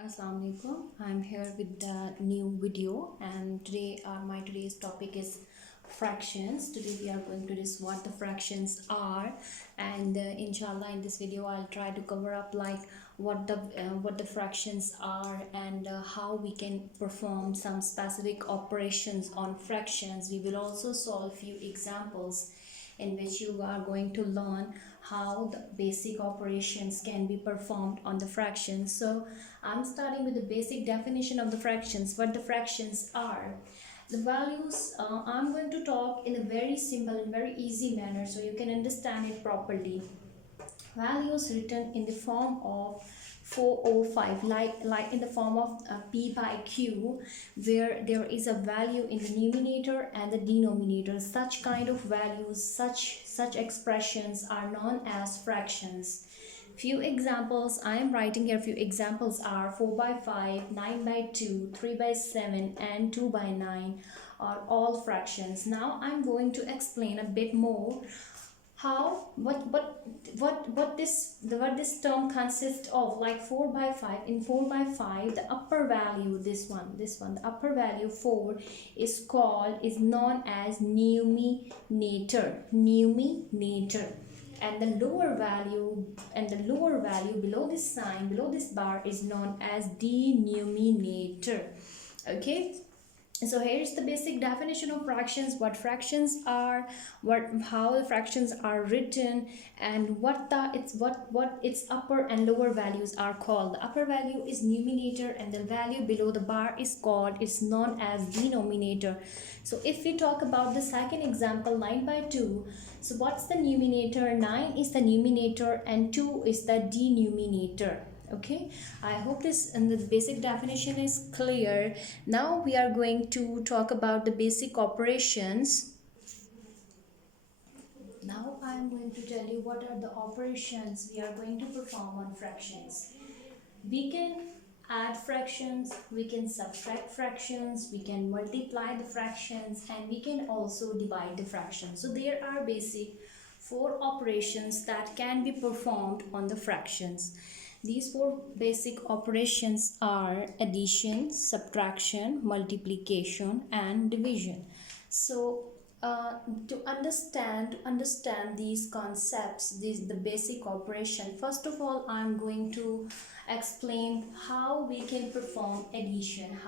Assalamu alaikum. I'm here with the new video, and today's topic is fractions. Today we are going to discuss what the fractions are, and inshallah in this video I'll try to cover up like what the fractions are and how we can perform some specific operations on fractions. We will also solve few examples in which you are going to learn how the basic operations can be performed on the fractions. So I'm starting with the basic definition of the fractions, what the fractions are. The values, I'm going to talk in a very simple and very easy manner so you can understand it properly. Values written in the form of 405, like in the form of p by q, where there is a value in the numerator and the denominator. Such kind of values, such expressions are known as fractions. Few examples I am writing here. Few examples are 4 by 5, 9 by 2, 3 by 7 and 2 by 9 are all fractions. Now I'm going to explain a bit more how what this term consists of. Like 4 by 5, in 4 by 5 the upper value, this one, the upper value 4 is known as numerator, and the lower value below this sign, below this bar, is known as denominator. Okay, so here is the basic definition of fractions, what fractions are, how the fractions are written, and what its upper and lower values are called. The upper value is numerator and the value below the bar is known as denominator. So if we talk about the second example, 9 by 2, so what's the numerator? 9 is the numerator and 2 is the denominator. Okay, I hope this and the basic definition is clear. Now we are going to talk about the basic operations. Now I am going to tell you what are the operations we are going to perform on fractions. We can add fractions, we can subtract fractions, we can multiply the fractions, and we can also divide the fractions. So there are basic 4 operations that can be performed on the fractions. These 4 basic operations are addition, subtraction, multiplication, and division. So to understand these concepts, the basic operation, first of all I'm going to explain how we can perform addition,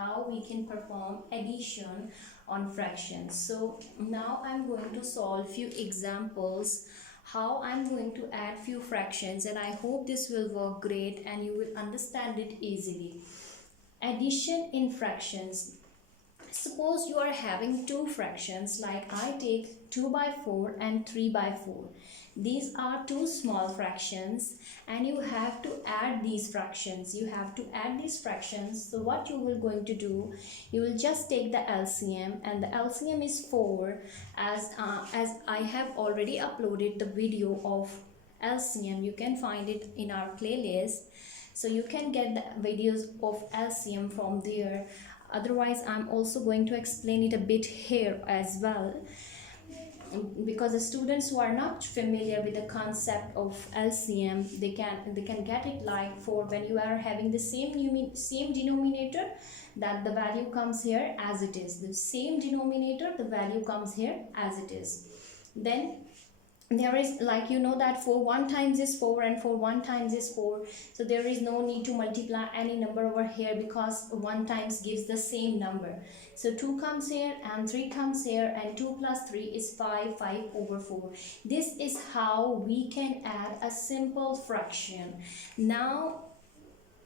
on fractions. So now I'm going to solve few examples how I'm going to add few fractions, and I hope this will work great and you will understand it easily. Addition in fractions. Suppose you are having 2 fractions, like I take 2 by 4 and 3 by 4. These are 2 small fractions and you have to add these fractions. So what you will going to do, you will just take the LCM, and the LCM is 4. As I have already uploaded the video of LCM, you can find it in our playlist, so you can get the videos of LCM from there. Otherwise I'm also going to explain it a bit here as well, because the students who are not familiar with the concept of LCM, they can get it like, for when you are having the same denominator, that the value comes here as it is. The same denominator, the value comes here as it is. Then there is, like, you know that 4 1 times is 4 and 4 1 times is 4, so there is no need to multiply any number over here because 1 times gives the same number. So 2 comes here and 3 comes here, and 2 plus 3 is 5 over 4. This is how we can add a simple fraction. Now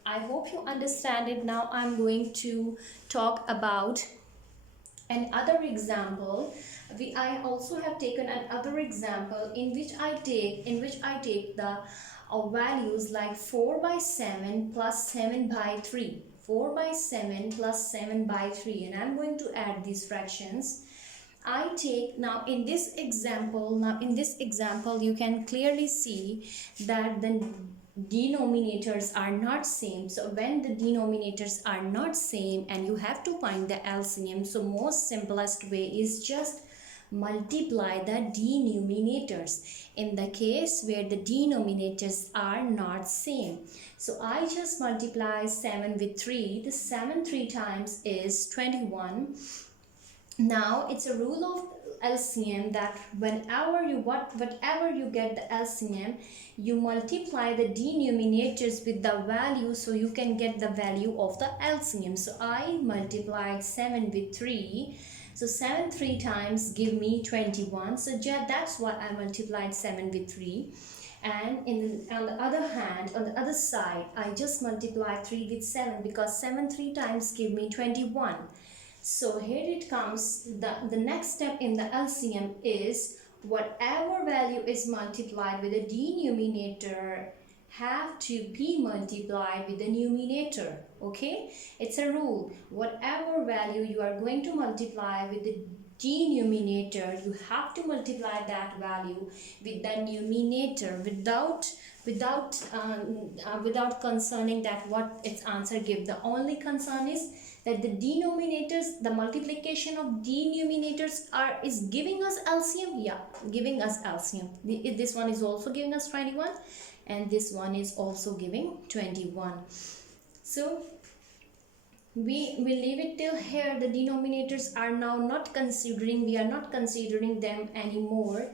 I hope you understand it. Now I'm going to talk about another example. I also have taken another example in which I take the values like 4 by 7 plus 7 by 3, 4 by 7 plus 7 by 3, and I'm going to add these fractions. I take, now in this example you can clearly see that the denominators are not same. So when the denominators are not same and you have to find the LCM, so most simplest way is just multiply the denominators in the case where the denominators are not same. So I just multiply 7 with 3. The 7 3 times is 21. Now it's a rule of LCM that whatever you get the LCM, you multiply the denominators with the value so you can get the value of the LCM. So I multiplied 7 with 3. So 7 3 times give me 21. So that's why I multiplied 7 with 3. And on the other hand, on the other side, I just multiply 3 with 7 because 7 3 times give me 21. So here it comes, the next step in the LCM is whatever value is multiplied with the denominator have to be multiplied with the numerator. Okay, it's a rule. Whatever value you are going to multiply with the denominator, you have to multiply that value with the numerator without concerning that what its answer give. The only concern is that the denominators, the multiplication of denominators is giving us LCM. Yeah, giving us LCM. This one is also giving us 21 and this one is also giving 21. So we leave it till here. The denominators are now not considering, we are not considering them anymore.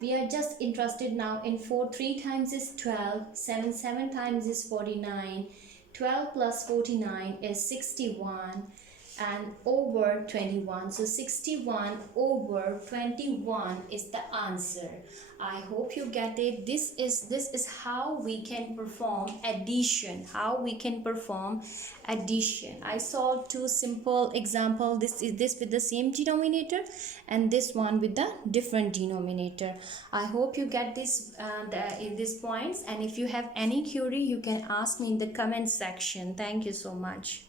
We are just interested now in 4 3 times is 12, 7 7 times is 49, 12 plus 49 is 61 and over 21. So 61 over 21 is the answer. I hope you get it. This is how we can perform addition. How we can perform addition. I solved two simple example. This with the same denominator and this one with the different denominator. I hope you get this these points, and if you have any query you can ask me in the comment section. Thank you so much.